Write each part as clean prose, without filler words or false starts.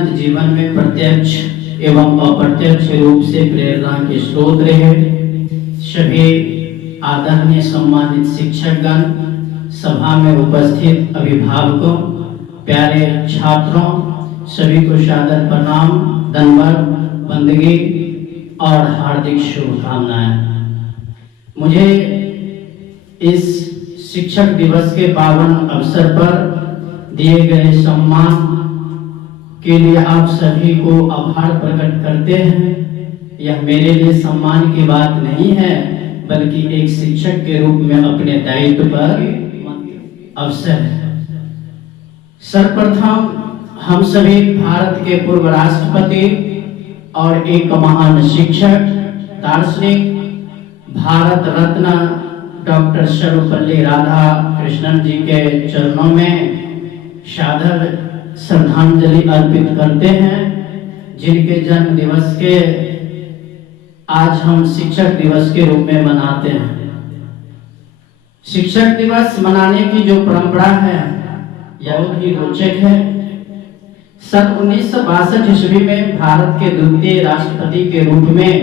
व्यक्तिगत जीवन में प्रत्यक्ष एवं अप्रत्यक्ष रूप से प्रेरणा के स्रोत रहे। सभी आदरणीय सम्मानित शिक्षकगण, सभा में उपस्थित अभिभावकों, प्यारे छात्रों, सभी को सादर प्रणाम, दंडवत, बंदगी और हार्दिक शुभकामनाएं। मुझे इस शिक्षक दिवस के पावन अवसर पर दिए गए सम्मान के लिए आप सभी को आभार प्रकट करते हैं। यह मेरे लिए सम्मान की बात नहीं है, बल्कि एक शिक्षक के रूप में अपने दायित्व पर अवसर है। सर्वप्रथम हम सभी भारत के पूर्व राष्ट्रपति और एक महान शिक्षक, दार्शनिक, भारत रत्न डॉक्टर सर्वपल्ली राधाकृष्णन जी के चरणों में सादर श्रद्धांजलि अर्पित करते हैं, जिनके जन्म दिवस के आज हम शिक्षक दिवस के रूप में मनाते हैं। शिक्षक दिवस मनाने की जो परंपरा है यह बहुत ही रोचक है। सन 1962 ईस्वी में भारत के द्वितीय राष्ट्रपति के रूप में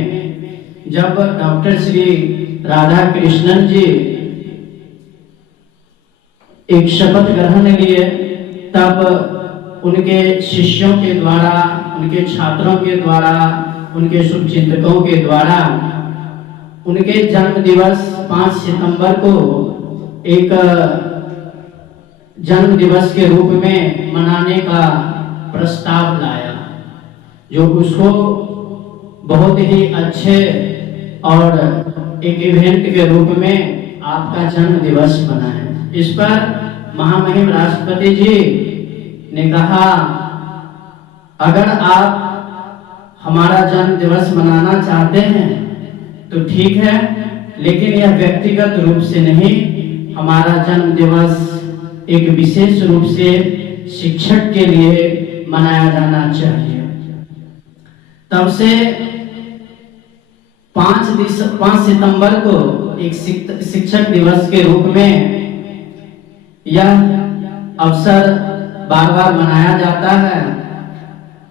जब डॉक्टर श्री राधाकृष्णन जी एक शपथ ग्रहण लिए, तब उनके शिष्यों के द्वारा, उनके छात्रों के द्वारा, उनके शुभचिंतकों के द्वारा उनके जन्म दिवस 5 सितंबर को एक जन्म दिवस के रूप में मनाने का प्रस्ताव लाया, जो उसको बहुत ही अच्छे और एक इवेंट के रूप में आपका जन्म दिवस मनाएं। इस पर महामहिम राष्ट्रपति जी ने कहा, अगर आप हमारा जन्म दिवस मनाना चाहते हैं तो ठीक है, लेकिन यह व्यक्तिगत रूप से नहीं, हमारा जन्म दिवस एक विशेष रूप से शिक्षक के लिए मनाया जाना चाहिए। तब से 5 सितंबर को एक शिक्षक दिवस के रूप में यह अवसर बार बार मनाया जाता है।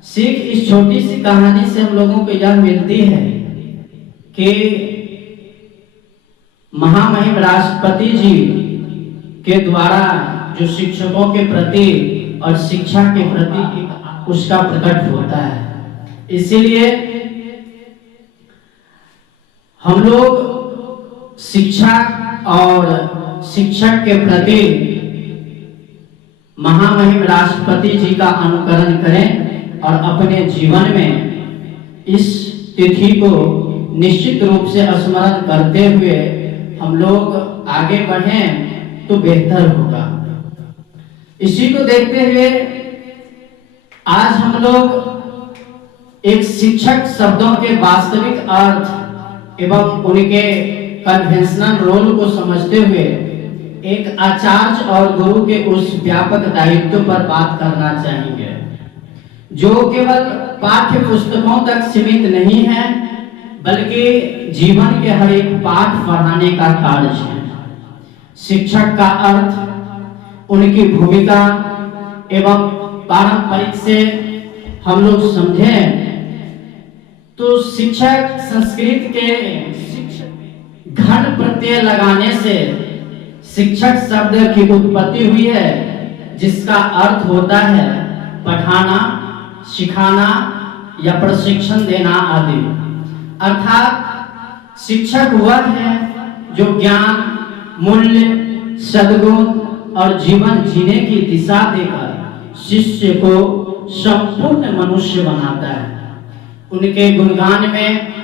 सीख इस छोटी सी कहानी से हम लोगों को यह मिलती है कि महामहिम राष्ट्रपति जी के द्वारा जो शिक्षकों के प्रति और शिक्षा के प्रति उसका प्रकट होता है। इसीलिए हम लोग शिक्षा और शिक्षक के प्रति महामहिम राष्ट्रपति जी का अनुकरण करें और अपने जीवन में इस तिथि को निश्चित रूप से स्मरण करते हुए हम लोग आगे बढ़ें तो बेहतर होगा। इसी को देखते हुए आज हम लोग एक शिक्षक शब्दों के वास्तविक अर्थ एवं उनके कन्वेंशनल रोल को समझते हुए एक आचार्य और गुरु के उस व्यापक दायित्व पर बात करना चाहेंगे, जो केवल पाठ्य पुस्तकों तक सीमित नहीं है, बल्कि जीवन के हर एक पाठ पढ़ाने का कार्य है। शिक्षक का अर्थ, उनकी भूमिका एवं पारंपरिक से हम लोग समझें तो शिक्षक संस्कृत के घन प्रत्यय लगाने से शिक्षक शब्द की उत्पत्ति हुई है, जिसका अर्थ होता है पढ़ाना, सिखाना या प्रशिक्षण देना आदि। अर्थात शिक्षक वह है जो ज्ञान, मूल्य, सद्गुण और जीवन जीने की दिशा देकर शिष्य को संपूर्ण मनुष्य बनाता है। उनके गुणगान में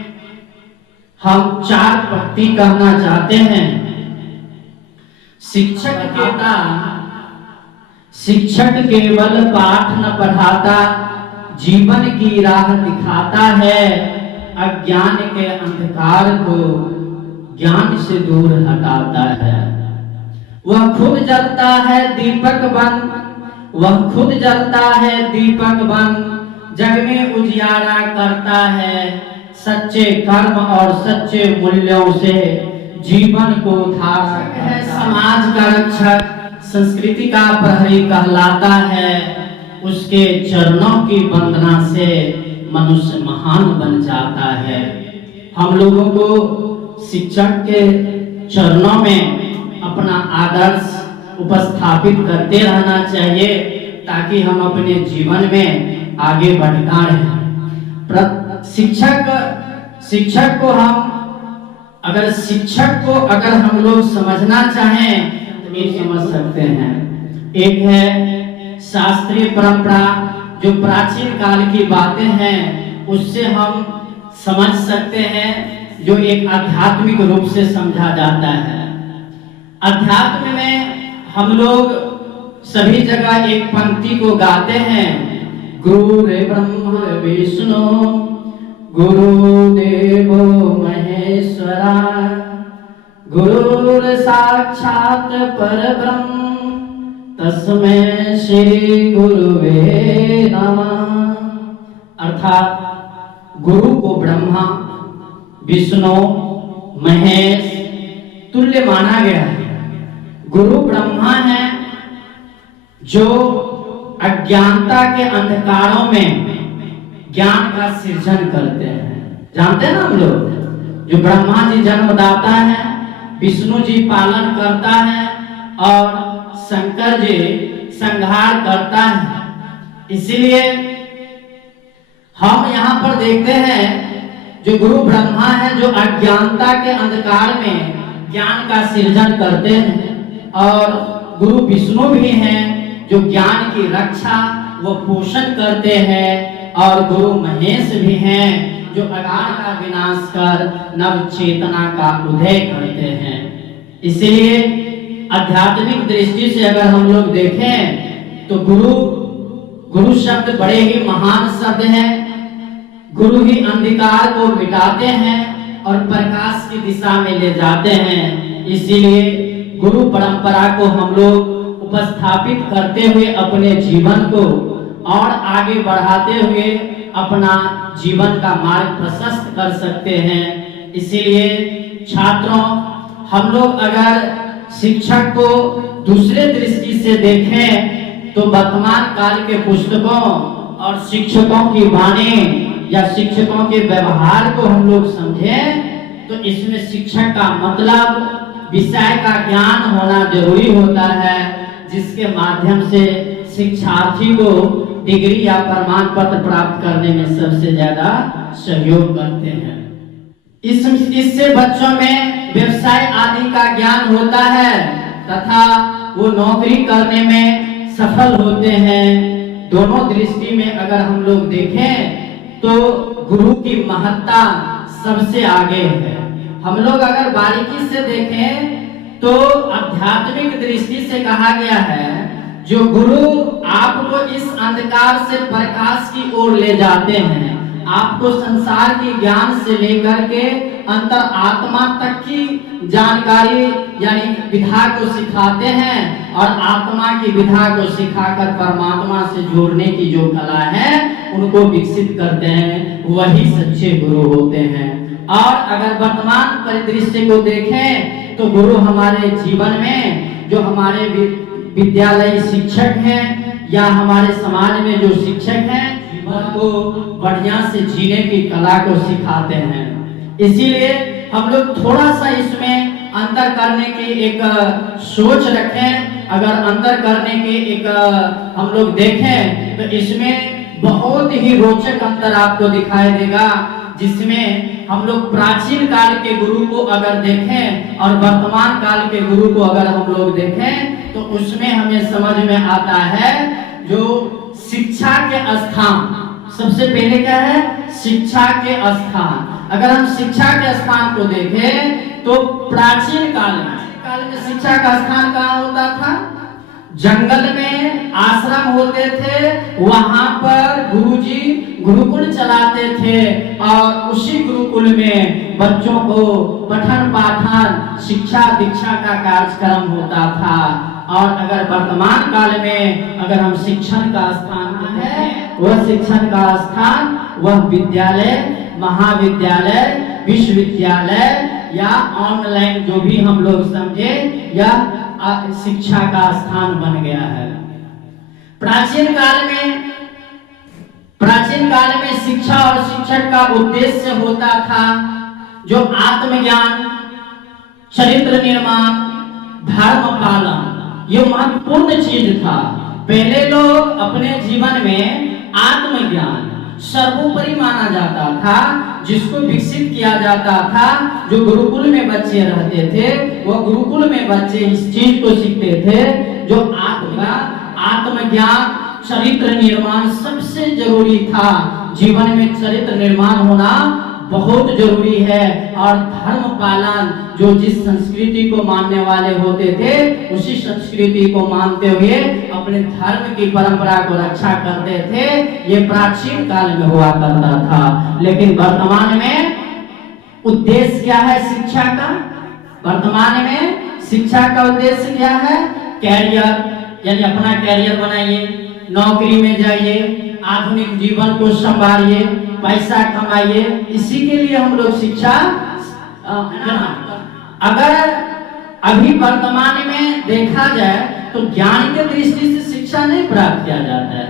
हम 4 पंक्ति कहना चाहते हैं। शिक्षक केवल पाठ न पढ़ाता, जीवन की राह दिखाता है, अज्ञान के अंधकार को ज्ञान से दूर हटाता है। वह खुद जलता है दीपक बन, वह खुद जलता है दीपक बन, जग में उजियारा करता है, सच्चे कर्म और सच्चे मूल्यों से जीवन को धारक है। समाज का रक्षक, संस्कृति का प्रहरी कहलाता है, उसके चरणों की वंदना से मनुष्य महान बन जाता है। हम लोगों को शिक्षक के चरणों में अपना आदर्श उपस्थापित करते रहना चाहिए ताकि हम अपने जीवन में आगे बढ़ता रहें। शिक्षक को अगर हम लोग समझना चाहें तो ये समझ सकते हैं। एक है शास्त्रीय परंपरा, जो प्राचीन काल की बातें हैं उससे हम समझ सकते हैं, जो एक आध्यात्मिक रूप से समझा जाता है। अध्यात्म में हम लोग सभी जगह एक पंक्ति को गाते हैं, गुरुर्ब्रह्मा विष्णु गुरुदेवो महेश्वरा गुरुर् साक्षात परब्रह्म तस्मै श्री गुरुवे नमः। अर्थात गुरु को ब्रह्मा विष्णु महेश तुल्य माना गया है। गुरु ब्रह्मा है जो अज्ञानता के अंधकारों में ज्ञान का सृजन करते हैं। जानते हैं ना हम लोग, जो ब्रह्मा जी जन्मदाता है, विष्णु जी पालन करता है और शंकर जी संहार करता है। इसीलिए हम यहाँ पर देखते हैं जो गुरु ब्रह्मा है जो अज्ञानता के अंधकार में ज्ञान का सृजन करते हैं, और गुरु विष्णु भी हैं जो ज्ञान की रक्षा व पोषण करते हैं, और गुरु महेश भी हैं जो अज्ञान का विनाश कर नव चेतना का उदय करते हैं। इसलिए आध्यात्मिक दृष्टि से अगर हम लोग देखें तो गुरु शब्द बड़े ही महान शब्द है। गुरु ही अंधकार को मिटाते हैं और प्रकाश की दिशा में ले जाते हैं। इसीलिए गुरु परंपरा को हम लोग उपस्थापित करते हुए अपने जीवन को और आगे बढ़ाते हुए अपना जीवन का मार्ग प्रशस्त कर सकते हैं। इसीलिए छात्रों, हम लोग अगर शिक्षक को दूसरे दृष्टि से देखें तो वर्तमान काल के पुस्तकों और शिक्षकों की वाणी या शिक्षकों के व्यवहार को हम लोग समझें तो इसमें शिक्षक का मतलब विषय का ज्ञान होना जरूरी होता है, जिसके माध्यम से शिक्षार्थी को डिग्री या प्रमाण पत्र प्राप्त करने में सबसे ज्यादा सहयोग करते हैं। इससे बच्चों में व्यवसाय आदि का ज्ञान होता है तथा वो नौकरी करने में सफल होते हैं। दोनों दृष्टि में अगर हम लोग देखें तो गुरु की महत्ता सबसे आगे है। हम लोग अगर बारीकी से देखें तो आध्यात्मिक दृष्टि से कहा गया है जो गुरु आपको इस अंधकार से प्रकाश की ओर ले जाते हैं, आपको संसार की ज्ञान से लेकर के अंतर आत्मा तक की जानकारी यानी विधा को सिखाते हैं, और आत्मा की विधा को सिखाकर परमात्मा से जोड़ने की जो कला है उनको विकसित करते हैं, वही सच्चे गुरु होते हैं। और अगर वर्तमान परिदृश्य को देखें तो गुरु हमारे जीवन में जो हमारे विद्यालय शिक्षक हैं या हमारे समाज में जो शिक्षक हैं जीवन को बढ़िया से जीने की कला को सिखाते हैं। इसीलिए हम लोग थोड़ा सा इसमें अंतर करने की एक सोच रखें। अगर अंतर करने की एक हम लोग देखें तो इसमें बहुत ही रोचक अंतर आपको दिखाई देगा, जिसमें हम लोग प्राचीन काल के गुरु को अगर देखें और वर्तमान काल के गुरु को अगर हम लोग देखें तो उसमें हमें समझ में आता है जो शिक्षा के स्थान, सबसे पहले क्या है, शिक्षा के स्थान। अगर हम शिक्षा के स्थान को देखें तो प्राचीन काल में शिक्षा का स्थान कहाँ होता था? जंगल में आश्रम होते थे, वहां पर गुरुजी गुरुकुल चलाते थे और उसी गुरुकुल में बच्चों को पठन पाठन शिक्षा दीक्षा का कार्यक्रम होता था। और अगर वर्तमान काल में अगर हम शिक्षण का स्थान है, वह शिक्षण का स्थान वह विद्यालय, महाविद्यालय, विश्वविद्यालय या ऑनलाइन जो भी हम लोग समझे या शिक्षा का स्थान बन गया है। प्राचीन काल में शिक्षा और शिक्षक का उद्देश्य होता था जो आत्मज्ञान, चरित्र निर्माण, धर्म पालन, ये महत्वपूर्ण चीज था। पहले लोग अपने जीवन में आत्मज्ञान सर्वोपरि माना जाता था, जिसको विकसित किया जाता था। जो गुरुकुल में बच्चे रहते थे, वो गुरुकुल में बच्चे इस चीज को सीखते थे, जो आत्मज्ञान, चरित्र निर्माण सबसे जरूरी था। जीवन में चरित्र निर्माण होना बहुत जरूरी है। और धर्म पालन, जो जिस संस्कृति को मानने वाले होते थे, उसी संस्कृति को मानते हुए अपने धर्म की परंपरा को रक्षा करते थे। ये प्राचीन काल में हुआ करता था। लेकिन वर्तमान में उद्देश्य क्या है शिक्षा का? वर्तमान में शिक्षा का उद्देश्य क्या है? कैरियर, यानी अपना कैरियर बनाइए, नौकरी में जाइए, आधुनिक जीवन को संभालिए, पैसा कमाइए। इसी के लिए हम लोग शिक्षा अगर अभी वर्तमान में देखा जाए तो ज्ञान के दृष्टि से शिक्षा नहीं प्राप्त किया जाता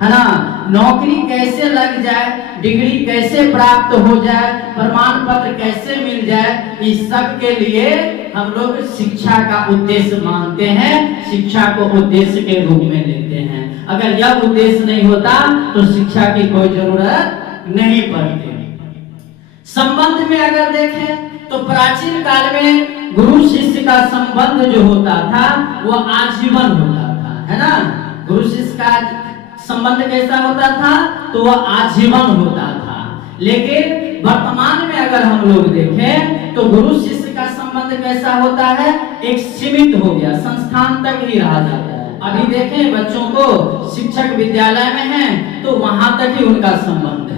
है ना। नौकरी कैसे लग जाए, डिग्री कैसे प्राप्त हो जाए, प्रमाण पत्र कैसे मिल जाए, इस सब के लिए हम लोग शिक्षा का उद्देश्य मानते हैं, शिक्षा को उद्देश्य के रूप में लेते हैं। अगर यह उद्देश्य नहीं होता तो शिक्षा की कोई जरूरत नहीं पड़ती। संबंध में अगर देखें तो प्राचीन काल में गुरु शिष्य का संबंध जो होता था वो आजीवन होता था, है ना। गुरु शिष्य का संबंध कैसा होता था? तो वह आजीवन होता था। लेकिन वर्तमान में अगर हम लोग देखें तो गुरु शिष्य का संबंध कैसा होता है? एक सीमित हो गया, संस्थान तक ही रहा जाता है। अभी देखें बच्चों को शिक्षक विद्यालय में हैं तो वहां तक ही उनका संबंध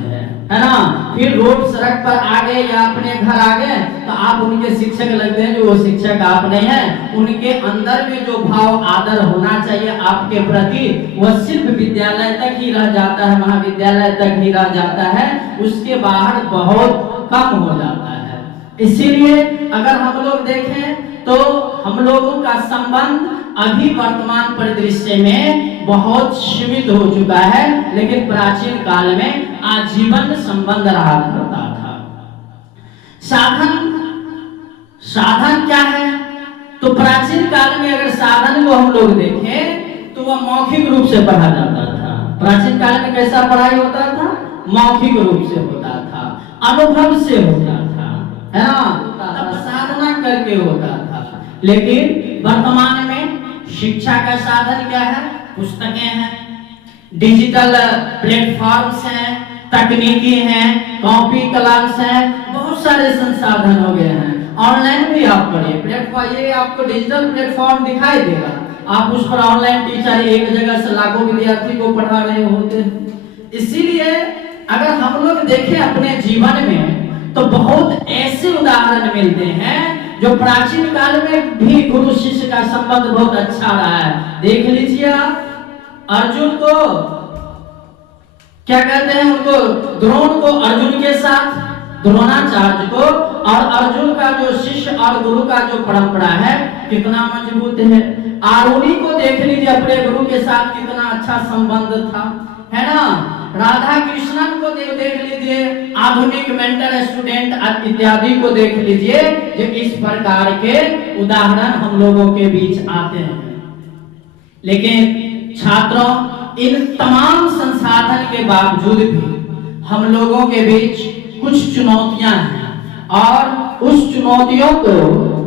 है ना। फिर रोड सड़क पर आ गए या अपने घर आ गए तो आप उनके शिक्षक लगते हैं, जो वो शिक्षक आप नहीं है। उनके अंदर में जो भाव आदर होना चाहिए आपके प्रति, वह सिर्फ विद्यालय तक ही रह जाता है, महाविद्यालय तक ही रह जाता है, उसके बाहर बहुत कम हो जाता है। इसीलिए अगर हम लोग देखें तो हम लोगों का संबंध अभी वर्तमान परिदृश्य में बहुत सीमित हो चुका है, लेकिन प्राचीन काल में आजीवन संबंध रहा करता था। साधन क्या है? तो प्राचीन काल में अगर साधन को हम लोग देखें तो वह मौखिक रूप से पढ़ा जाता था। प्राचीन काल में कैसा पढ़ाई होता था? मौखिक रूप से होता था, अनुभव से होता था, है ना। तब साधना करके होता था। लेकिन वर्तमान में शिक्षा का साधन क्या है? पुस्तकें हैं, डिजिटल प्लेटफॉर्म्स हैं, तकनीकी हैं, कॉपी कलास हैं, बहुत सारे संसाधन हो गए हैं। ऑनलाइन भी आप पढ़िए, प्लेटफॉर्म ये आपको डिजिटल प्लेटफॉर्म दिखाई देगा। आप उस पर ऑनलाइन टीचर एक जगह से लाखों विद्यार्थी को पढ़ा रहे होते हैं। इसीलिए अगर हम लोग देखें अपने जीवन में तो बहुत ऐसे उदाहरण मिलते हैं जो प्राचीन काल में भी गुरु शिष्य का संबंध बहुत अच्छा रहा है। देख लीजिए आप अर्जुन को क्या कहते हैं, उनको द्रोण को अर्जुन के साथ, द्रोणाचार्य को, और अर्जुन का जो शिष्य और गुरु का जो परंपरा है कितना मजबूत है। आरुणि को देख लीजिए, अपने गुरु के साथ कितना अच्छा संबंध था, है ना। राधा कृष्णन को देख लीजिए, आधुनिक मेंटर स्टूडेंट इत्यादि को देख लीजिए, जो इस प्रकार के उदाहरण हम लोगों के बीच आते हैं। लेकिन छात्रों, इन तमाम संसाधन के बावजूद भी हम लोगों के बीच कुछ चुनौतियां हैं, और उस चुनौतियों को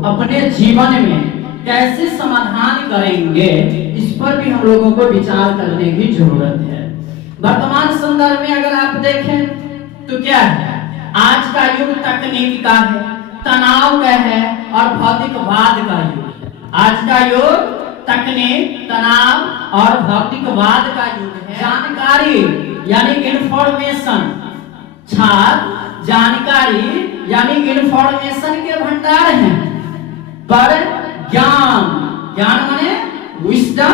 अपने जीवन में कैसे समाधान करेंगे, इस पर भी हम लोगों को विचार करने की जरूरत है। वर्तमान संदर्भ में अगर आप देखें तो क्या है, आज का युग तकनीक का है, तनाव का है और भौतिकवाद का युग है। आज का युग तकनीक, तनाव और भौतिकवाद का युग है। जानकारी यानी इंफॉर्मेशन, छात्र जानकारी यानी इंफॉर्मेशन के भंडार हैं, पर ज्ञान माने विस्डम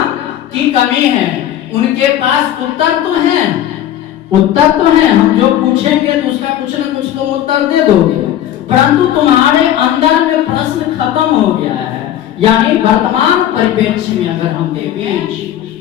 की कमी है। उनके पास उत्तर तो हैं, हम जो पूछेंगे तो उसका कुछ न कुछ तो उत्तर दे दोगे, परंतु तुम्हारे अंदर में प्रश्न खत्म हो गया है। यानी वर्तमान परिप्रेक्ष्य में अगर हम देखें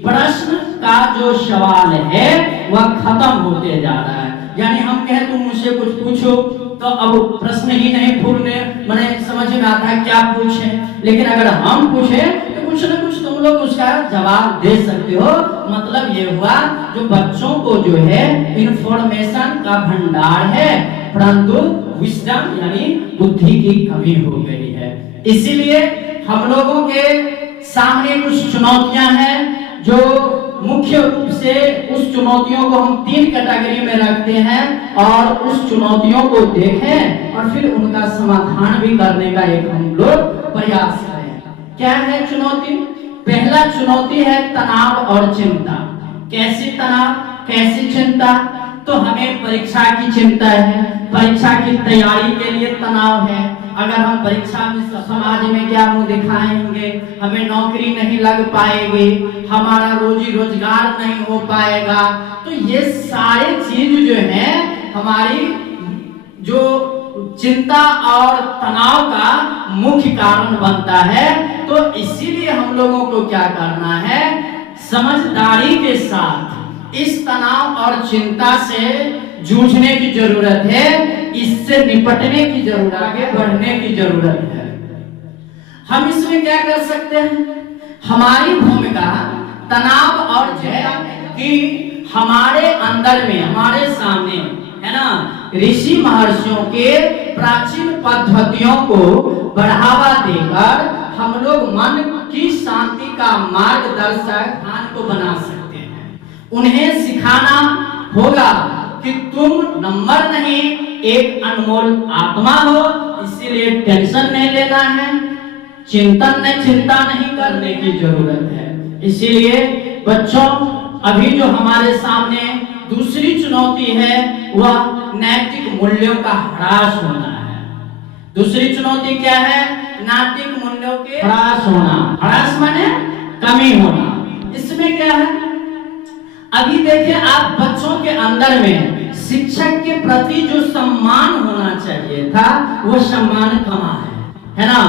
प्रश्न का जो सवाल है वह खत्म होते जा रहा है। यानी हम कहें तुम मुझसे कुछ पूछो तो अब प्रश्न ही नहीं फूलने मैंने समझ में आता है क्या पूछे, लेकिन अगर हम पूछे तो कुछ न कुछ तुम लोग उसका जवाब दे सकते हो। मतलब ये हुआ जो बच्चों को जो है इंफॉर्मेशन का भंडार है, परंतु विजडम यानी बुद्धि की कमी हो गई है। इसीलिए हम लोगों के सामने कुछ चुनौतियां हैं जो मुख्य रूप से उस चुनौतियों को हम 3 कैटेगरी में रखते हैं और उस चुनौतियों को देखें और फिर उनका समाधान भी करने का एक हम लोग प्रयास करें। क्या है चुनौती? पहला चुनौती है तनाव और चिंता। कैसी तनाव, कैसी चिंता? तो हमें परीक्षा की चिंता है, परीक्षा की तैयारी के लिए तनाव है। अगर हम परीक्षा में समाज में क्या मुंह दिखाएंगे, हमें नौकरी नहीं लग पाएगी, हमारा रोजी रोजगार नहीं हो पाएगा, तो ये सारे चीज जो है हमारी जो चिंता और तनाव का मुख्य कारण बनता है। तो इसीलिए हम लोगों को क्या करना है, समझदारी के साथ इस तनाव और चिंता से जूझने की जरूरत है, इससे निपटने की जरूरत, आगे बढ़ने की जरूरत है। हम इसमें क्या कर सकते हैं? हमारी भूमिका तनाव और चिंता कि हमारे अंदर में, हमारे सामने है ना, ऋषि महर्षियों के प्राचीन पद्धतियों को बढ़ावा देकर हम लोग मन की शांति का मार्गदर्शक ध्यान को बना सकते हैं। उन्हें सिखाना होगा कि तुम नंबर नहीं, एक अनमोल आत्मा हो, इसीलिए टेंशन नहीं लेना है, चिंता नहीं करने की जरूरत है। इसीलिए बच्चों, अभी जो हमारे सामने दूसरी चुनौती है वह नैतिक मूल्यों का ह्रास होना है। दूसरी चुनौती क्या है? नैतिक मूल्यों के ह्रास होना। ह्रास माने कमी होना। इसमें क्या है? अभी देखिए आप, बच्चों के अंदर में शिक्षक के प्रति जो सम्मान होना चाहिए था वो सम्मान कमा है ना।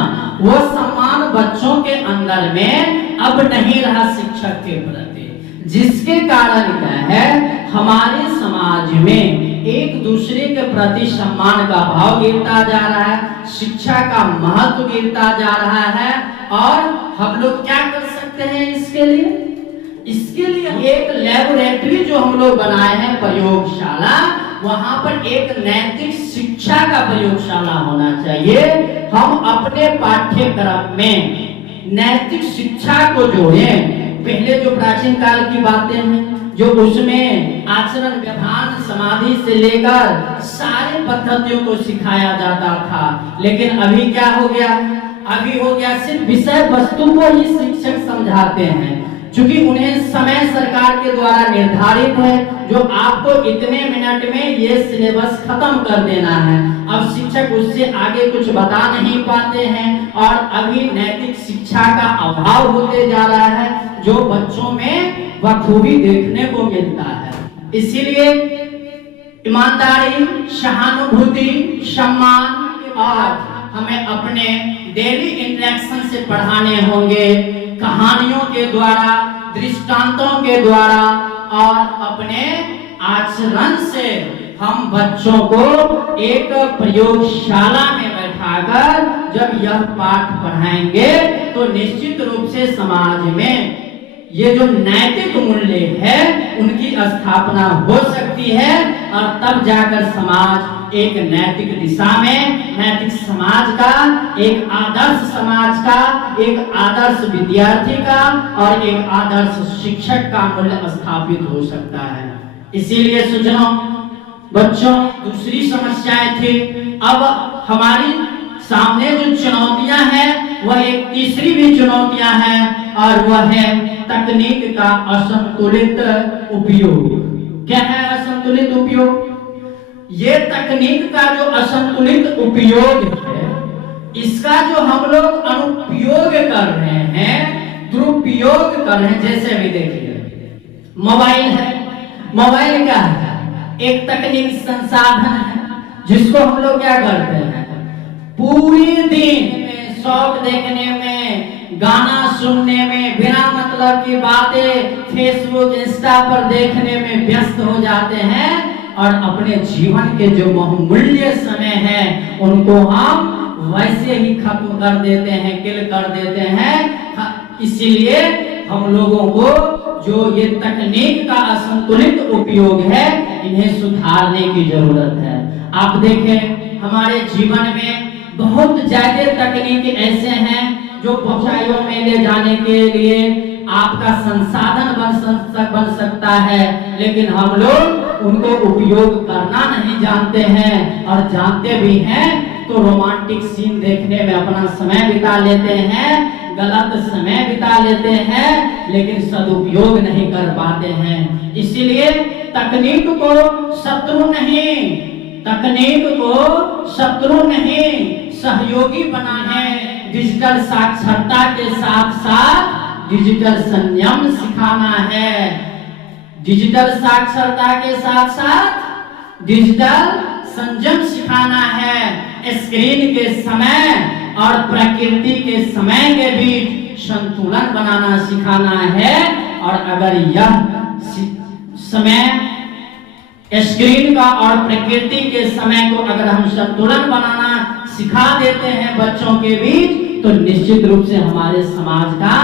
वो सम्मान बच्चों के अंदर में अब नहीं रहा शिक्षक के प्रति, जिसके कारण क्या है, हमारे समाज में एक दूसरे के प्रति सम्मान का भाव गिरता जा रहा है, शिक्षा का महत्व गिरता जा रहा है। और हम लोग क्या कर सकते हैं इसके लिए? इसके लिए एक लैबोरेटरी जो हम लोग बनाए हैं, प्रयोगशाला, वहां पर एक नैतिक शिक्षा का प्रयोगशाला होना चाहिए। हम अपने पाठ्यक्रम में नैतिक शिक्षा को जोड़ें। पहले जो प्राचीन काल की बातें हैं, जो उसमें आचरण, व्यवहार, समाधि से लेकर सारे पद्धतियों को सिखाया जाता था, लेकिन अभी क्या हो गया? अभी हो गया सिर्फ विषय वस्तु को ही शिक्षक समझाते हैं, क्योंकि उन्हें समय सरकार के द्वारा निर्धारित है, जो आपको इतने मिनट में ये सिलेबस खत्म कर देना है। अब शिक्षक उससे आगे कुछ बता नहीं पाते हैं और अभी नैतिक शिक्षा का अभाव होते जा रहा है, जो बच्चों में बखूबी देखने को मिलता है। इसीलिए ईमानदारी, सहानुभूति, सम्मान और हमें अपने डेली इंटरेक्शन से पढ़ाने होंगे, कहानियों के द्वारा, दृष्टांतों के द्वारा और अपने आचरण से हम बच्चों को एक प्रयोगशाला में बैठाकर जब यह पाठ पढ़ाएंगे तो निश्चित रूप से समाज में ये जो नैतिक मूल्य है उनकी स्थापना हो सकती है और तब जाकर समाज एक नैतिक दिशा में, नैतिक समाज का, एक आदर्श समाज का, एक आदर्श विद्यार्थी का और एक आदर्श शिक्षक का मूल्य स्थापित हो सकता है। इसीलिए सुजनों, बच्चों, दूसरी समस्याएं थी। अब हमारी सामने जो चुनौतियां हैं वह एक तीसरी भी चुनौतियां हैं और वह है तकनीक का असंतुलित उपयोग। क्या है असंतुलित उपयोग? ये तकनीक का जो असंतुलित उपयोग है, इसका जो हम लोग अनुपयोग कर रहे हैं, दुरुपयोग कर रहे हैं। जैसे अभी देखिए मोबाइल है, मोबाइल क्या है? एक तकनीक संसाधन है जिसको हम लोग क्या करते हैं, पूरी दिन में शॉर्ट देखने में, गाना सुनने में, बिना मतलब की बातें फेसबुक इंस्टा पर देखने में व्यस्त हो जाते हैं और अपने जीवन के जो बहुमूल्य समय है उनको हम वैसे ही खत्म कर देते हैं, किल कर देते हैं। इसीलिए हम लोगों को जो ये तकनीक का असंतुलित उपयोग है इन्हें सुधारने की जरूरत है। आप देखें हमारे जीवन में बहुत ज्यादा तकनीक ऐसे हैं जो ऊंचाइयों में ले जाने के लिए आपका संसाधन बन सकता है, लेकिन हम लोग उनको उपयोग करना नहीं जानते हैं और जानते भी हैं तो रोमांटिक सीन देखने में अपना समय बिता लेते हैं, गलत समय बिता लेते हैं, लेकिन सदुपयोग नहीं कर पाते हैं। इसीलिए तकनीक को शत्रु नहीं, तकनीक को शत्रु नहीं सहयोगी बनाना है। डिजिटल साक्षरता के साथ साथ डिजिटल संयम सिखाना है। डिजिटल साक्षरता के साथ साथ डिजिटल संयम सिखाना है। स्क्रीन के समय और प्रकृति के समय के बीच संतुलन बनाना सिखाना है। और अगर यह समय स्क्रीन का और प्रकृति के समय को अगर हम संतुलन बनाना सिखा देते हैं बच्चों के बीच तो निश्चित रूप से हमारे समाज का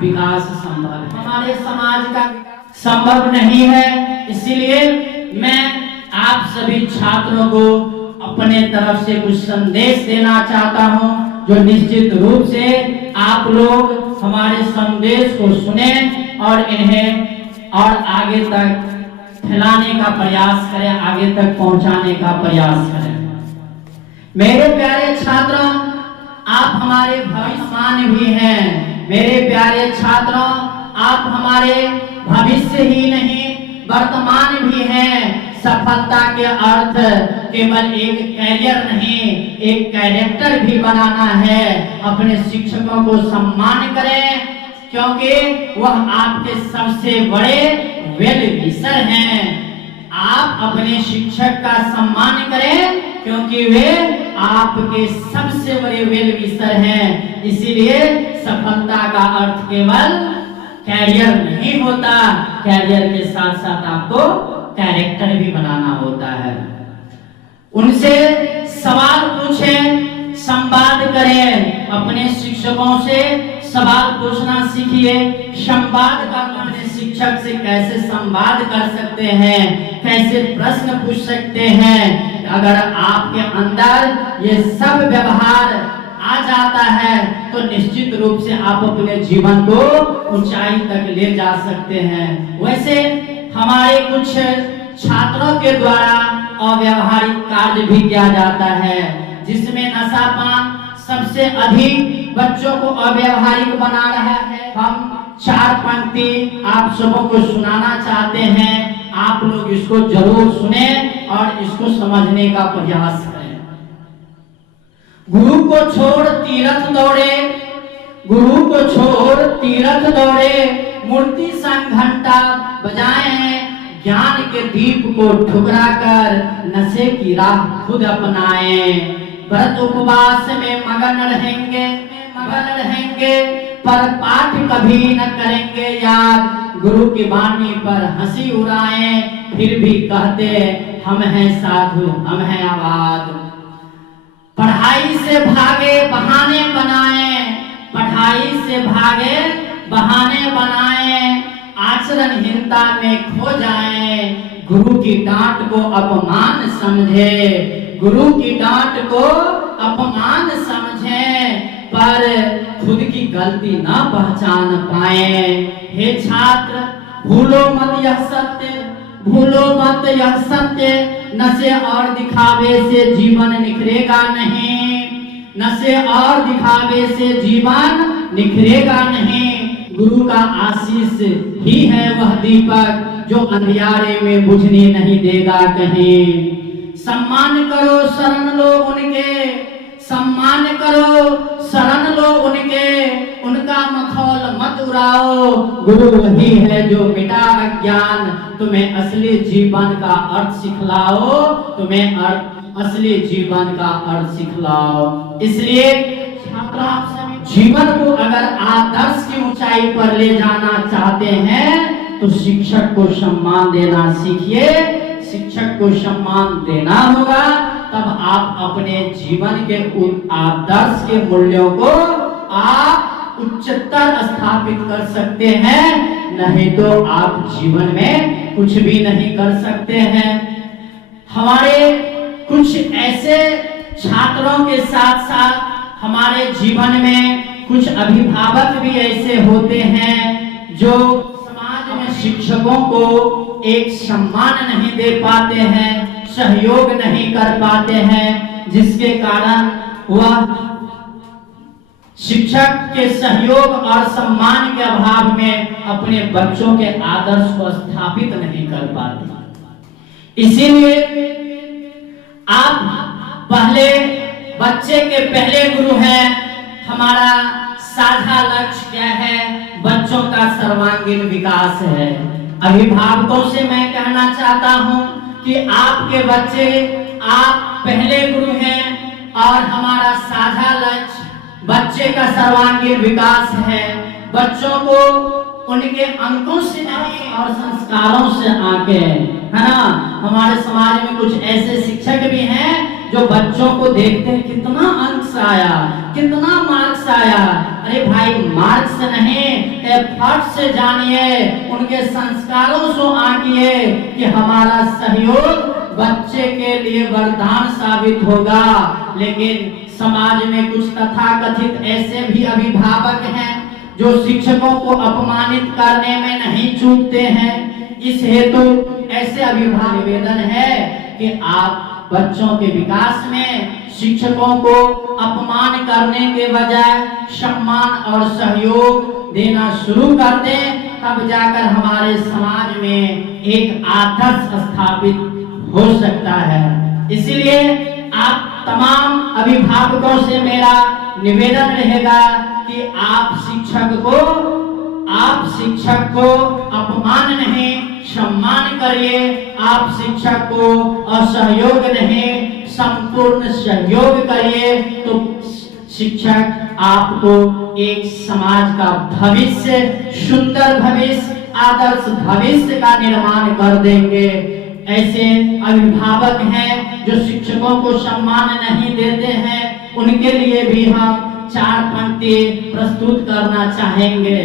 विकास संभव है। हमारे समाज का संभव नहीं है। इसीलिए मैं आप सभी छात्रों को अपने तरफ से कुछ संदेश देना चाहता हूं जो निश्चित रूप से आप लोग हमारे संदेश को सुने और इन्हें और आगे तक फैलाने का प्रयास करें, आगे तक पहुंचाने का प्रयास करें। मेरे प्यारे छात्रों, आप हमारे भविष्यवान भी हैं। मेरे प्यारे छात्रों, आप हमारे भविष्य ही नहीं वर्तमान भी हैं। सफलता के अर्थ केवल एक कैरियर नहीं, एक कैरेक्टर भी बनाना है। अपने शिक्षकों को सम्मान करें क्योंकि वह आपके सबसे बड़े वेल विशर हैं। आप अपने शिक्षक का सम्मान करें क्योंकि वे आपके सबसे बड़े वेल विशर हैं। इसीलिए सफलता का अर्थ केवल कैरियर नहीं होता, कैरियर के साथ साथ आपको कैरेक्टर भी बनाना होता है। उनसे सवाल पूछें, संवाद करें। अपने शिक्षकों से सवाल पूछना सीखिए, संवाद करना। अपने शिक्षक से कैसे संवाद कर सकते हैं, कैसे प्रश्न पूछ सकते हैं। अगर आपके अंदर ये सब व्यवहार आ जाता है तो निश्चित रूप से आप अपने जीवन को ऊंचाई तक ले जा सकते हैं। वैसे हमारे कुछ छात्रों के द्वारा अव्यावहारिक कार्य भी किया जाता है जिसमें नशापान सबसे अधिक बच्चों को अव्यावहारिक बना रहा है। हम 4 पंक्ति आप सबों को सुनाना चाहते हैं। आप लोग इसको जरूर सुने और इसको समझने का प्रयास करें। गुरु को छोड़ तीरथ दौड़े, गुरु को छोड़ तीरथ दौड़े, मूर्ति संग घंटा बजाए, ज्ञान के दीप को ठुकरा कर नशे की राह खुद अपनाए। व्रत उपवास में मगन रहेंगे पर पाठ कभी न करेंगे याद। गुरु की वाणी पर हंसी उड़ाए फिर भी कहते हम हैं साधु, हम हैं आबाद। पढ़ाई से भागे बहाने बनाए, पढ़ाई से भागे बहाने बनाए, आचरणहीनता में खो जाए। गुरु की डांट को अपमान समझे, गुरु की डांट को अपमान समझे पर खुद की गलती ना पहचान पाए। हे छात्र, भूलो मत यह सत्य, भूलो मत यह सत्य, नशे और दिखावे से जीवन निखरेगा नहीं, नशे और दिखावे से जीवन निखरेगा नहीं। गुरु का आशीष ही है वह दीपक जो अंधियारे में बुझने नहीं देगा कहीं। सम्मान करो शरण लो उनके, सम्मान करो शरण लो उनके, उनका मखौल मत उड़ाओ। गुरु वही है जो मिटा अज्ञान, तुम्हें असली जीवन का अर्थ सिखलाओ, तुम्हें असली जीवन का अर्थ सिखलाओ। इसलिए छात्रों, आप सभी जीवन को अगर आदर्श की ऊंचाई पर ले जाना चाहते हैं तो शिक्षक को सम्मान देना सीखिए। शिक्षक को सम्मान देना होगा, तब आप अपने जीवन के आदर्श के मूल्यों को आप उच्चतर स्थापित कर सकते हैं, नहीं तो आप जीवन में कुछ भी नहीं कर सकते हैं। हमारे कुछ ऐसे छात्रों के साथ साथ हमारे जीवन में कुछ अभिभावक भी ऐसे होते हैं जो समाज में शिक्षकों को एक सम्मान नहीं दे पाते हैं, सहयोग नहीं कर पाते हैं, जिसके कारण वह शिक्षक के सहयोग और सम्मान के अभाव में अपने बच्चों के आदर्श को स्थापित नहीं कर पाते। इसीलिए आप पहले बच्चे के पहले गुरु हैं। हमारा साझा लक्ष्य क्या है? बच्चों का सर्वांगीण विकास है। अभिभावकों से मैं कहना चाहता हूं कि आपके बच्चे, आप पहले गुरु हैं और हमारा साझा लक्ष्य बच्चे का सर्वांगीण विकास है। बच्चों को उनके अंकों से नहीं और संस्कारों से आके, है ना। हमारे समाज में कुछ ऐसे शिक्षक भी हैं जो बच्चों को देखते हैं, कितना अंक आया, कितना मार्क्स आया। अरे भाई, मार्क्स से नहीं, एफर्ट से जानिए, उनके संस्कारों से आंकिए कि हमारा सहयोग बच्चे के लिए वरदान साबित होगा। लेकिन समाज में कुछ तथाकथित ऐसे भी अभिभावक हैं जो शिक्षकों को अपमानित करने में नहीं चूकते हैं। इस हेतु ऐसे अभिभावक निवेदन है कि आप बच्चों के विकास में शिक्षकों को अपमान करने के बजाय सम्मान और सहयोग देना शुरू कर दें, तब जाकर हमारे समाज में एक आदर्श स्थापित हो सकता है। इसलिए आप तमाम अभिभावकों से मेरा निवेदन रहेगा कि आप शिक्षक को अपमान नहीं, सम्मान करिए। आप शिक्षक को असहयोग नहीं, संपूर्ण सहयोग करिए, तो शिक्षक आपको एक समाज का भविष्य, सुंदर भविष्य, आदर्श भविष्य का निर्माण कर देंगे। ऐसे अभिभावक हैं जो शिक्षकों को सम्मान नहीं देते हैं, उनके लिए भी हम 4 पंक्ति प्रस्तुत करना चाहेंगे।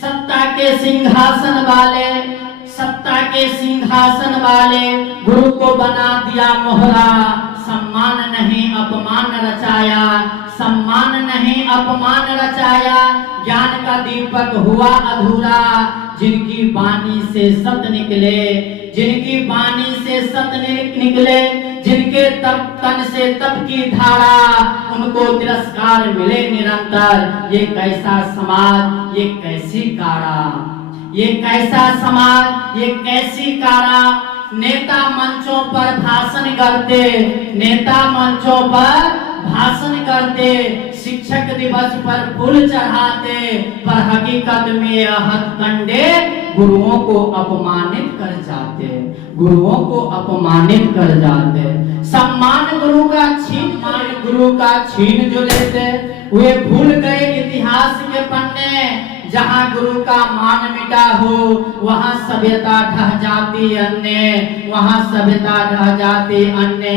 सत्ता के सिंहासन वाले गुरु को बना दिया मोहरा, सम्मान नहीं अपमान रचाया, सम्मान नहीं अपमान रचाया। ज्ञान का दीपक हुआ अधूरा, जिनकी वाणी से सत्य निकले, जिनकी वाणी से सत्य निकले, जिनके तन से तप की धारा, उनको तिरस्कार मिले निरंतर। ये कैसा समाज, ये कैसी कारा, ये कैसा समाज, ये कैसी कारा। नेता मंचों पर भाषण करते, नेता मंचों पर भाषण करते, शिक्षक दिवस पर फूल चढ़ाते, पर हकीकत में यह हथकंडे गुरुओं को अपमानित कर जाते, गुरुओं को अपमानित कर जाते। सम्मान गुरु का छीन जो लेते, वे भूल गए इतिहास के पन्ने। जहाँ गुरु का मान मिटा हो, वहाँ सभ्यता ढह जाती अन्य, वहाँ सभ्यता ढह जाती अन्य।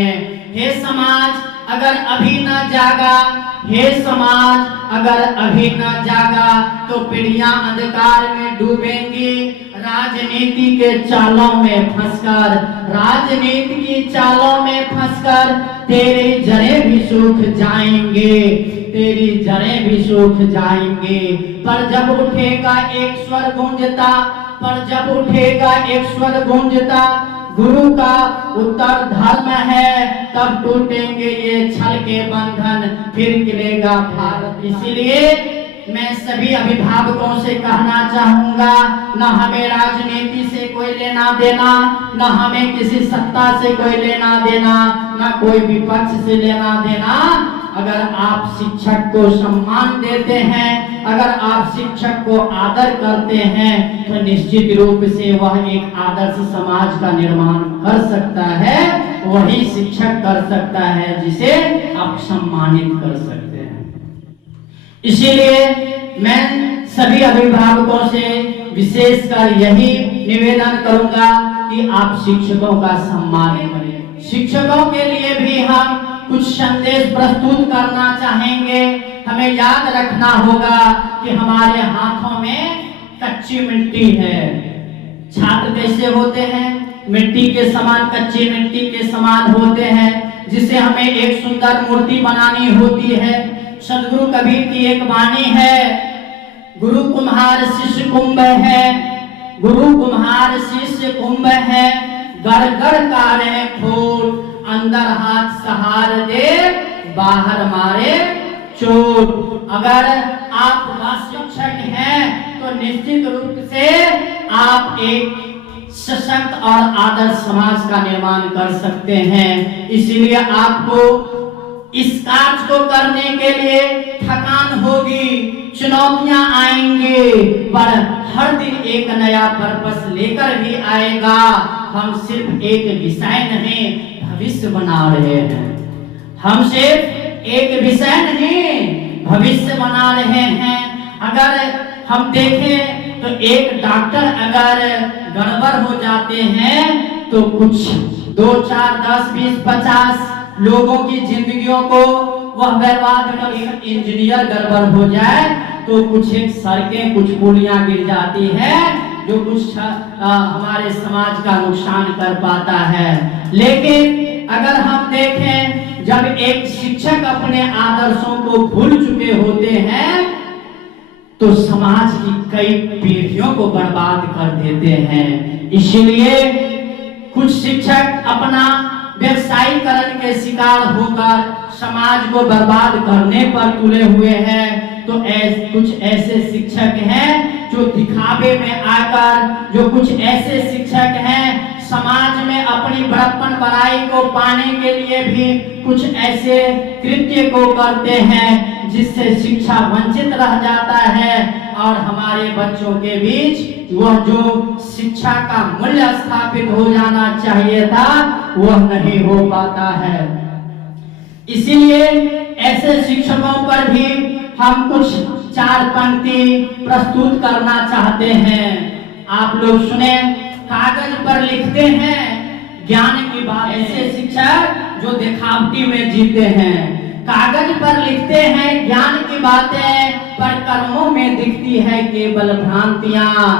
हे समाज अगर अभी न जागा, हे समाज अगर अभी न जागा, तो पीढ़ियां अंधकार में डूबेंगी। राजनीति के चालों में फंसकर, राजनीति की चालों में फंसकर तेरी जड़ें भी सूख जाएंगे, तेरी जड़ें भी सूख जाएंगे। पर जब उठेगा एक स्वर गूंजता, पर जब उठेगा एक स्वर गूंजता, गुरु का उत्तर धर्म है, तब टूटेंगे ये छल के बंधन, फिर खिलेगा भारत। इसीलिए मैं सभी अभिभावकों से कहना चाहूंगा, न हमें राजनीति से कोई लेना देना, न हमें किसी सत्ता से कोई लेना देना, न कोई विपक्ष से लेना देना। अगर आप शिक्षक को सम्मान देते हैं, अगर आप शिक्षक को आदर करते हैं, तो निश्चित रूप से वह एक आदर्श समाज का निर्माण कर सकता है। वही शिक्षक कर सकता है जिसे आप सम्मानित कर सकते हैं। इसीलिए मैं सभी अभिभावकों से विशेषकर यही निवेदन करूंगा कि आप शिक्षकों का सम्मान करें। शिक्षकों के लिए भी हम कुछ संदेश प्रस्तुत करना चाहेंगे। हमें याद रखना होगा कि हमारे हाथों में कच्ची मिट्टी है। छात्र कैसे होते हैं? मिट्टी के समान, कच्ची मिट्टी के समान होते हैं, जिसे हमें एक सुंदर मूर्ति बनानी होती है। सदगुरु कबीर की एक वाणी है, गुरु कुम्हार शिष्य कुंभ है, गुरु कुम्हार शिष्य कुंभ है, गड़ गड़ कारे खोट, अंदर हाथ सहार दे, बाहर मारे चोट। अगर आप शिक्षक हैं तो निश्चित रूप से आप एक सशक्त और आदर्श समाज का निर्माण कर सकते हैं। इसलिए आपको इस कार्य को करने के लिए थकान होगी, चुनौतियां आएंगी, पर हर दिन एक नया पर्पस लेकर भी आएगा। हम सिर्फ एक विषय नहीं, भविष्य बना रहे हैं। हम सिर्फ एक विषय नहीं, भविष्य बना रहे हैं। अगर हम देखें तो एक डॉक्टर अगर गड़बड़ हो जाते हैं तो कुछ 2, 4, 10, 20, 50 लोगों की जिंदगियों को वह बर्बाद कर। इंजीनियर गड़बड़ हो जाए तो कुछ एक सड़कें, कुछ पुलियां गिर जाती है, जो कुछ हमारे समाज का नुकसान कर पाता है। लेकिन अगर हम देखें, जब एक शिक्षक अपने आदर्शों को भूल चुके होते हैं तो समाज की कई पीढ़ियों को बर्बाद कर देते हैं। इसलिए कुछ शिक्षक अपना व्यवसायीकरण के शिकार होकर समाज को बर्बाद करने पर तुले हुए हैं। तो कुछ ऐसे शिक्षक हैं जो दिखावे में आकर, जो कुछ ऐसे शिक्षक हैं समाज में अपनी बड़प्पन बड़ाई को पाने के लिए भी कुछ ऐसे कृत्य को करते हैं जिससे शिक्षा वंचित रह जाता है और हमारे बच्चों के बीच वह जो शिक्षा का मूल्य स्थापित हो जाना चाहिए था वह नहीं हो पाता है। इसीलिए ऐसे शिक्षकों पर भी हम कुछ 4 पंक्ति प्रस्तुत करना चाहते हैं। आप लोग सुने। कागज पर लिखते हैं ज्ञान की बात। ऐसे शिक्षक जो दिखावटी में जीते हैं, कागज पर लिखते हैं ज्ञान की बातें, पर कर्मों में दिखती है केवल भ्रांतियां।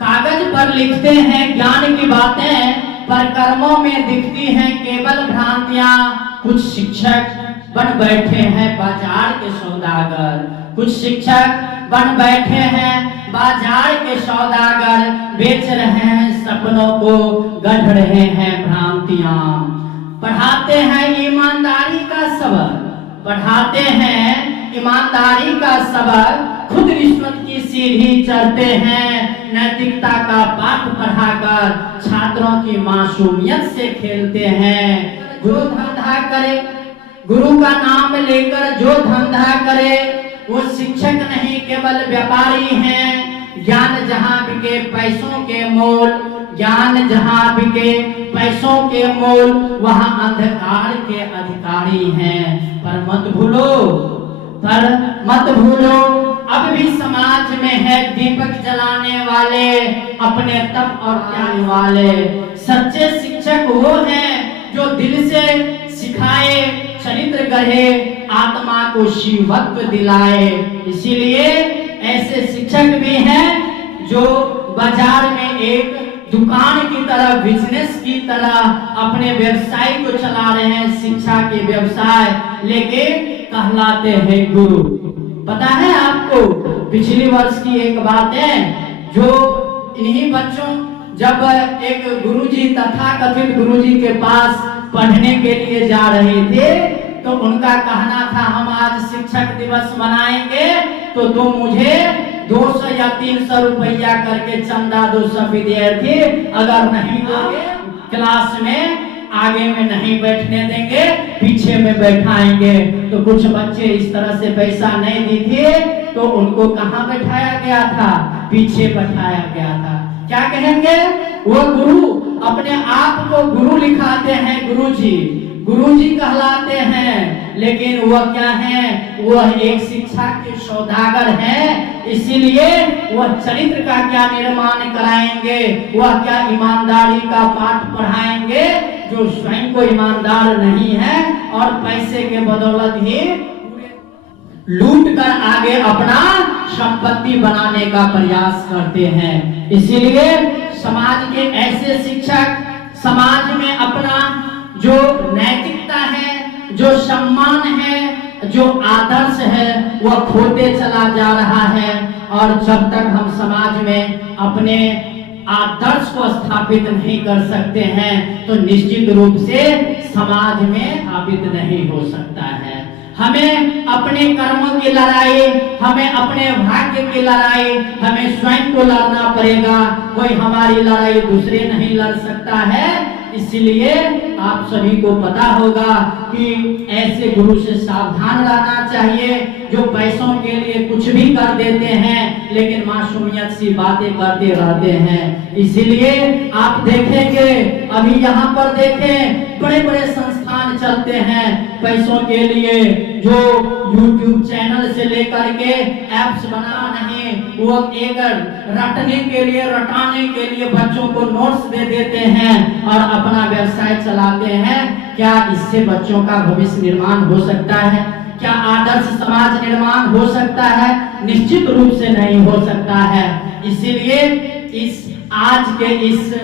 कागज पर लिखते हैं ज्ञान की बातें, पर कर्मों में दिखती हैं केवल भ्रांतियां। कुछ शिक्षक बन बैठे हैं बाजार के सौदागर, कुछ शिक्षक बन बैठे हैं बाजार के सौदागर, बेच रहे हैं सपनों को, गढ़ रहे हैं भ्रांतियां। पढ़ाते हैं ईमानदारी का सबक, पढ़ाते हैं ईमानदारी का सबक, खुद रिश्वत की सीढ़ी चढ़ते हैं। नैतिकता का पाठ पढ़ाकर छात्रों की मासूमियत से खेलते हैं। जो धंधा करे, गुरु का नाम लेकर जो धंधा करे, वो शिक्षक नहीं केवल व्यापारी हैं। ज्ञान जहां बिके पैसों के मोल, ज्ञान जहां बिके पैसों के मोल, वहां अंधकार के अधिकारी हैं। पर मत भूलो, पर मत भूलो, अब भी समाज में है दीपक जलाने वाले, अपने तप और त्याग वाले। सच्चे शिक्षक वो हैं जो दिल से सिखाए, चरित्र गढ़े, आत्मा को शिवत्व दिलाए। इसीलिए ऐसे शिक्षक भी हैं जो बाजार में एक दुकान की तरह, बिजनेस की तरह अपने व्यवसाय को चला रहे हैं, शिक्षा के व्यवसाय, लेकिन कहलाते हैं गुरु। पता है आपको पिछले वर्ष की एक बात है, जो इन्हीं बच्चों जब एक गुरुजी, तथाकथित गुरुजी के पास पढ़ने के लिए जा रहे थे, तो उनका कहना था हम आज शिक्षक दिवस मनाएंगे तो तुम मुझे 200 या 300 रुपया करके चंदा दो। सब विद्यार्थी अगर नहीं दोगे क्लास में आगे में नहीं बैठने देंगे, पीछे में बैठाएंगे। तो कुछ बच्चे इस तरह से पैसा नहीं दी थी, तो उनको कहाँ बैठाया गया था? पीछे बैठाया गया था। क्या कहेंगे? वो गुरु अपने आप को गुरु लिखाते हैं, गुरुजी, गुरुजी कहलाते हैं। लेकिन वह क्या है, वह एक शिक्षा के सौदागर है। इसीलिए वह चरित्र का क्या निर्माण कराएंगे, वह क्या ईमानदारी का पाठ पढ़ाएंगे, जो स्वयं को ईमानदार नहीं है और पैसे के बदौलत ही लूट कर आगे अपना संपत्ति बनाने का प्रयास करते हैं। इसीलिए समाज के ऐसे शिक्षक समाज में अपना जो नैतिकता है, जो सम्मान है, जो आदर्श है, वह खोते चला जा रहा है। और जब तक हम समाज में अपने आदर्श को स्थापित नहीं कर सकते हैं तो निश्चित रूप से समाज में स्थापित नहीं हो सकता है। हमें अपने कर्मों की लड़ाई, हमें अपने भाग्य की लड़ाई हमें स्वयं को लड़ना पड़ेगा। कोई हमारी लड़ाई दूसरे नहीं लड़ सकता है। इसलिए आप सभी को पता होगा कि ऐसे गुरु से सावधान रहना चाहिए जो पैसों के लिए कुछ भी कर देते हैं लेकिन मासूमियत सी बातें करते रहते हैं। इसीलिए आप देखेंगे, अभी यहाँ पर देखें, बड़े बड़े संस्थान चलते हैं पैसों के लिए, जो YouTube चैनल से लेकर के एप्स बना नहीं, वो एक रटने के लिए, रटाने के लिए बच्चों को नोट्स दे देते हैं और अपना व्यवसाय चलाते हैं। क्या इससे बच्चों का भविष्य निर्माण हो सकता है? क्या आदर्श समाज निर्माण हो सकता है? निश्चित रूप से नहीं हो सकता है। इसीलिए इस आज के इस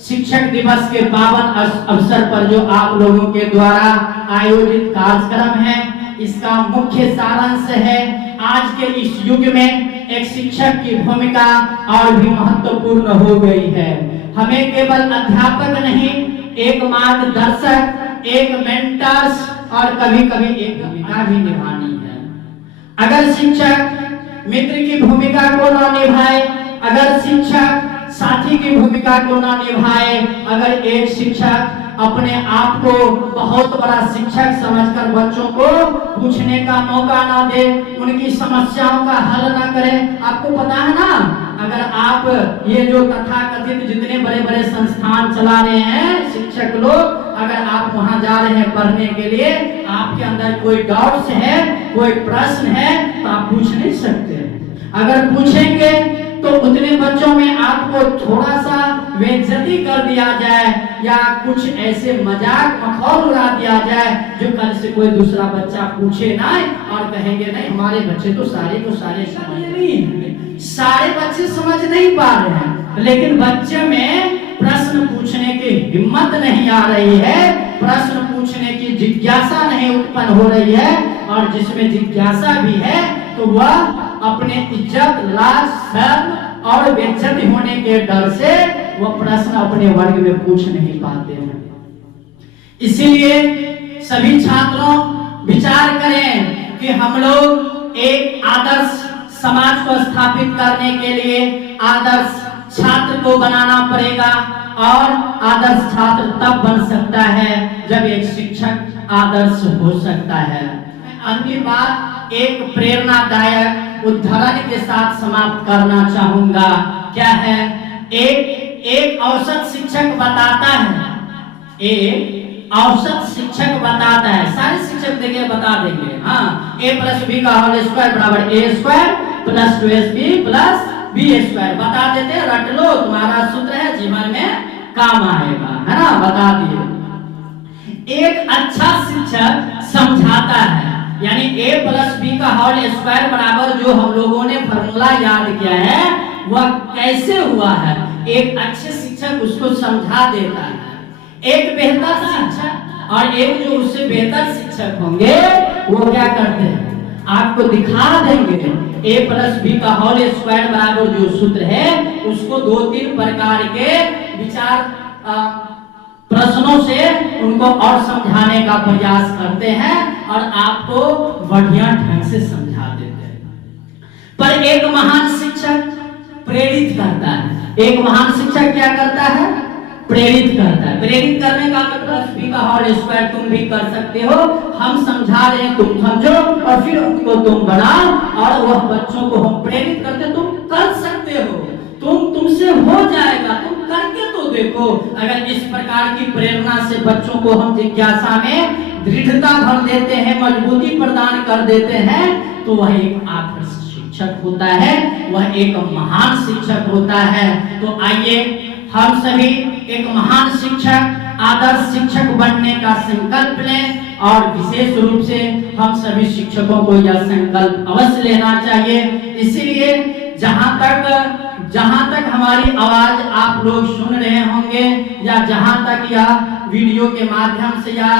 शिक्षक दिवस के पावन अवसर पर जो आप लोगों के द्वारा आयोजित कार्यक्रम है, इसका मुख्य सारांश है आज के इस युग में एक शिक्षक की भूमिका और भी महत्वपूर्ण हो गई है। हमें केवल अध्यापक नहीं, एक मार्गदर्शक, एक मेंटर्स और कभी कभी एक भूमिका भी निभानी है। अगर शिक्षक मित्र की भूमिका को न निभाए, अगर शिक्षक साथी की भूमिका को न निभाए, अगर एक शिक्षक अपने आप को बहुत बड़ा शिक्षक समझकर बच्चों को पूछने का मौका ना दे, उनकी समस्याओं का हल ना करे। आपको पता है ना, अगर आप ये जो तथाकथित जितने बड़े बड़े संस्थान चला रहे हैं शिक्षक लोग, अगर आप वहां जा रहे हैं पढ़ने के लिए, आपके अंदर कोई डाउट्स है, कोई प्रश्न है तो आप पूछ नहीं सकते। अगर पूछेंगे तो उतने बच्चों में आपको थोड़ा सा बेइज्जती कर दिया जाए या कुछ ऐसे मजाक मखौल उड़ा दिया जाए जो कल से कोई दूसरा बच्चा पूछे ना और कहेंगे नहीं हमारे बच्चे तो सारे को सारे समझ नहीं है। सारे बच्चे समझ नहीं पा रहे हैं, लेकिन बच्चे में प्रश्न पूछने की हिम्मत नहीं आ रही है, प्रश्न पूछने की जिज्ञासा नहीं उत्पन्न हो रही है। और जिसमें जिज्ञासा भी है तो वह अपने इज्जत, लाज, शर्म और बेइज्जती होने के डर से वह प्रश्न अपने वर्ग में पूछ नहीं पाते हैं। इसीलिए सभी छात्रों विचार करें कि हम लोग एक आदर्श समाज को स्थापित करने के लिए आदर्श छात्र को बनाना पड़ेगा। और आदर्श छात्र तब बन सकता है जब एक शिक्षक आदर्श हो सकता है। अंतिम बात एक प्रेरणादायक उदाहरण के साथ समाप्त करना चाहूंगा। क्या है? एक औसत शिक्षक बताता है, एक औसत शिक्षक बताता है, सारे शिक्षक देंगे बता देंगे, हाँ, a+b का होल स्क्वायर बराबर a² + 2ab + b² बता देते, रट लो, तुम्हारा सूत्र है, जीवन में काम आएगा, है ना, बता दिए। एक अच्छा शिक्षक समझाता है, यानी a+b का होल स्क्वायर बराबर जो हम लोगों ने फॉर्मूला याद किया है वह कैसे हुआ है, एक अच्छे शिक्षक उसको समझा देता है। एक बेहतर शिक्षक और एक जो उससे बेहतर शिक्षक होंगे वो क्या करते हैं, आपको दिखा देंगे a+b का होल स्क्वायर बराबर जो सूत्र है उसको 2-3 प्रकार के विचार प्रश्नों से उनको और समझाने का प्रयास करते हैं और आपको बढ़िया ढंग से समझा देते हैं। पर एक महान शिक्षक प्रेरित करता है। एक महान शिक्षक क्या करता है? प्रेरित करता है। प्रेरित करने का मतलब b का होल स्क्वायर तुम भी कर सकते हो, हम समझा रहे हैं तुम समझो और फिर उनको तुम बनाओ, और वह बच्चों को हम प्रेरित करते तुम कर सकते हो, तुमसे हो जाएगा, तुम करके तो देखो। अगर इस प्रकार की प्रेरणा से बच्चों को हम जिज्ञासा में दृढ़ता भर देते हैं, मजबूती प्रदान कर देते हैं, तो वह एक आदर्श शिक्षक होता है, वह एक महान शिक्षक होता है। तो आइए हम सभी एक महान शिक्षक, आदर्श शिक्षक बनने का संकल्प लें और विशेष रूप से हम सभी शिक्षकों को यह संकल्प अवश्य लेना चाहिए। इसीलिए जहां तक हमारी आवाज आप लोग सुन रहे होंगे या जहां तक यह वीडियो के माध्यम से या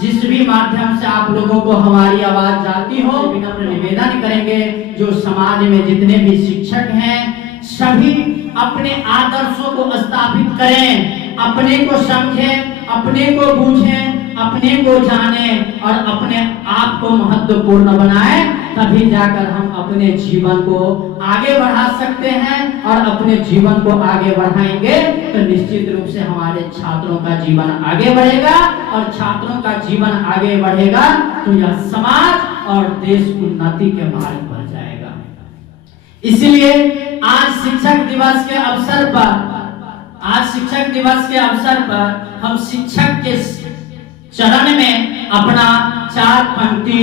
जिस भी माध्यम से आप लोगों को हमारी आवाज जाती हो, विनम्र निवेदन करेंगे जो समाज में जितने भी शिक्षक हैं सभी अपने आदर्शों को स्थापित करें, अपने को समझें, अपने को बूझें, अपने को जानें और अपने आप को महत्वपूर्ण बनाएं, तभी जाकर हम अपने जीवन को आगे बढ़ा सकते हैं। और अपने जीवन को आगे बढ़ाएंगे तो निश्चित रूप से हमारे छात्रों का जीवन आगे बढ़ेगा और छात्रों का जीवन आगे बढ़ेगा तो यह समाज और देश उन्नति के मार्ग पर जाएगा। इसलिए आज शिक्षक दिवस के अवसर पर हम शिक्षक के चरण में अपना 4 पंक्ति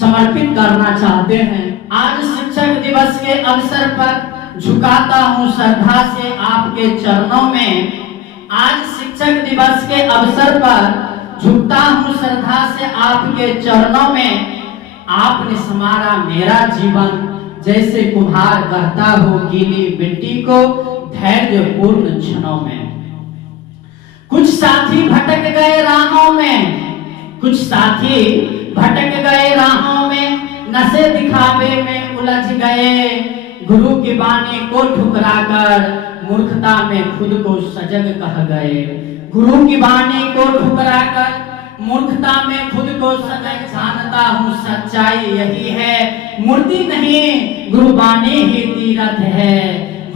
समर्पित करना चाहते हैं। आज शिक्षक दिवस के अवसर पर झुकाता हूँ श्रद्धा से आपके चरणों में। आज शिक्षक दिवस के अवसर पर झुकता हूँ श्रद्धा से आपके चरणों में। आपने संवारा मेरा जीवन जैसे कुम्हार करता हो गीली मिट्टी को धैर्यपूर्ण क्षणों में। कुछ साथी भटक गए राहों में, नशे दिखावे में उलझ गए। गुरु की वाणी को ठुकराकर मूर्खता में खुद को सजग कह गए। गुरु की वाणी को ठुकराकर मूर्खता में खुद को सजग जानता हूँ सच्चाई यही है। मूर्ति नहीं गुरु वाणी ही तीरथ है,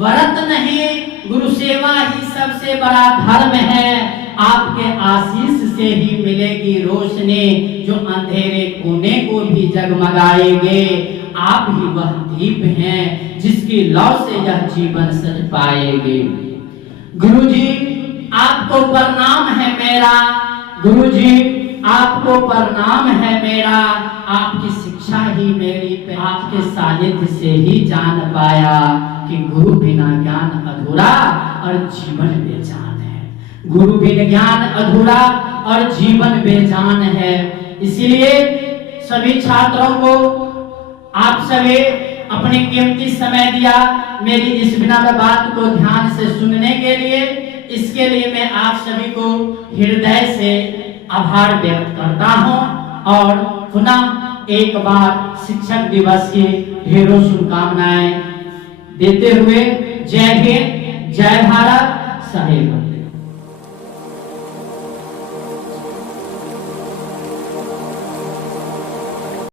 व्रत नहीं गुरु सेवा ही सबसे बड़ा धर्म है। आपके आशीष से ही मिलेगी रोशनी जो अंधेरे कोने को भी जगमगाएंगे। आप ही वह दीप हैं जिसकी लौ से यह जीवन सज पाएंगे। गुरुजी आपको प्रणाम है मेरा, गुरुजी आपको प्रणाम है मेरा। आपकी शिक्षा ही मेरी पे आपके सानिध्य से ही जान पाया कि गुरु बिना ज्ञान अधूरा और जीवन बेजान है। गुरु बिना ज्ञान अधूरा और जीवन बेजान है। इसलिए सभी छात्रों को आप सभी अपने कीमती समय दिया मेरी इस विनम्र बात को ध्यान से सुनने के लिए। इसके लिए मैं आप सभी को हृदय से आभार व्यक्त करता हूं और पुनः एक बार शिक्षक दिवस की ढेरों शुभकामनाएं देते हुए जय हिंद, जय भारत, सदैव।